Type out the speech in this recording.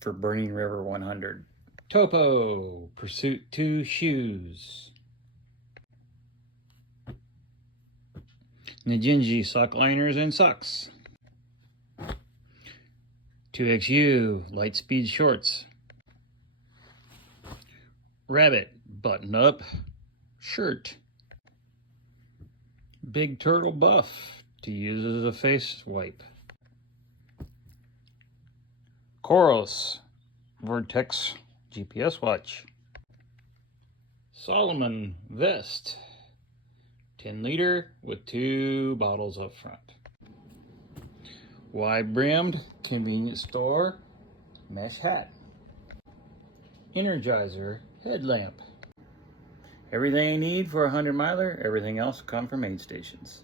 for Burning River 100. Topo Pursuit 2 shoes. Nijinji sock liners and socks. 2XU Lightspeed shorts. Rabbit button-up shirt. Big Turtle Buff to use as a face wipe. Coros Vortex GPS watch. Solomon vest, 10 liter with 2 bottles up front. Wide brimmed convenience store mesh hat. Energizer headlamp. Everything you need for a 100 miler, everything else will come from Aid Stations.